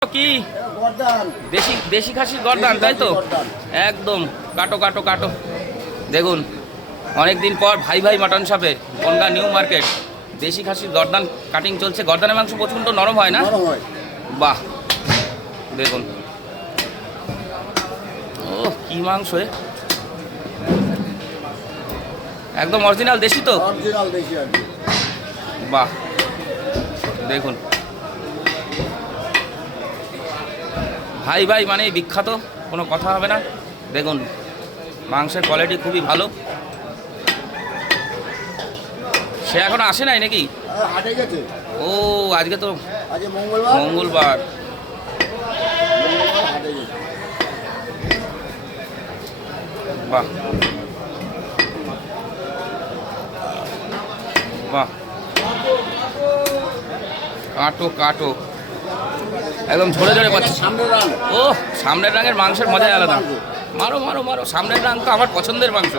কি দেশি দেশি খাসির গর্দান, তাই তো? একদম কাটো কাটো কাটো। দেখুন, অনেকদিন পর ভাই ভাই মাটন শপে বনগাঁ নিউ মার্কেট দেশি খাসির গর্দান কাটিং চলছে। গর্দানের মাংস প্রচণ্ড নরম হয় না? বাহ, দেখুন, ও কি মাংস! একদম অরিজিনাল দেশি তো? অরিজিনাল দেশি আর কি। বাহ, দেখুন, ভাই ভাই মানে বিখ্যাত, কোনো কথা হবে না। দেখুন, মাংসের কোয়ালিটি খুবই ভালো। সে এখনো আসে নাই নাকি? হাটে গেছে। ও, আজকে তো আজ মঙ্গলবার। মঙ্গলবার। হাটে গেছে। বাহ বাহ, কাটো কাটো, একদম ঝরে ঝরে পাচ্ছে। সামনে রান। ও, সামনের রাঙের মাংসের মজাই আলাদা। মারো মারো মারো, সামনের রাং তো আমার পছন্দের মাংস,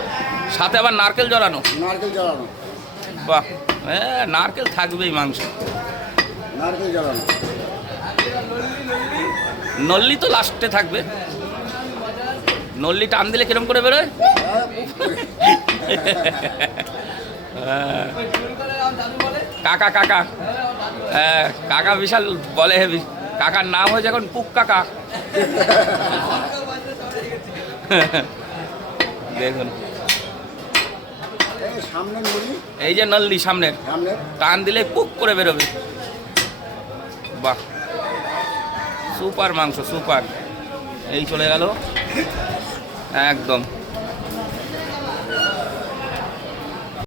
সাথে আবার নারকেল জড়ানো। নারকেল জ্বালানো। বাহ, হ্যাঁ, নারকেল থাকবেই মাংস। নারকেল জ্বালানো। নল্লি তো লাস্টে থাকবে। নল্লি টান দিলে কিরম করে বেরোয়? কাকা কাকা, হ্যাঁ কাকা বিশাল বলে হেবি। কাকার নাম হয়েছে এখন পুক কাকা। দেখুন, সামনের মুড়ি। এই যে নল্লি সামনের, সামনের টান দিলে পুক করে বেরোবে। বাহ, সুপার মাংস, সুপার। এই চলে গেল একদম।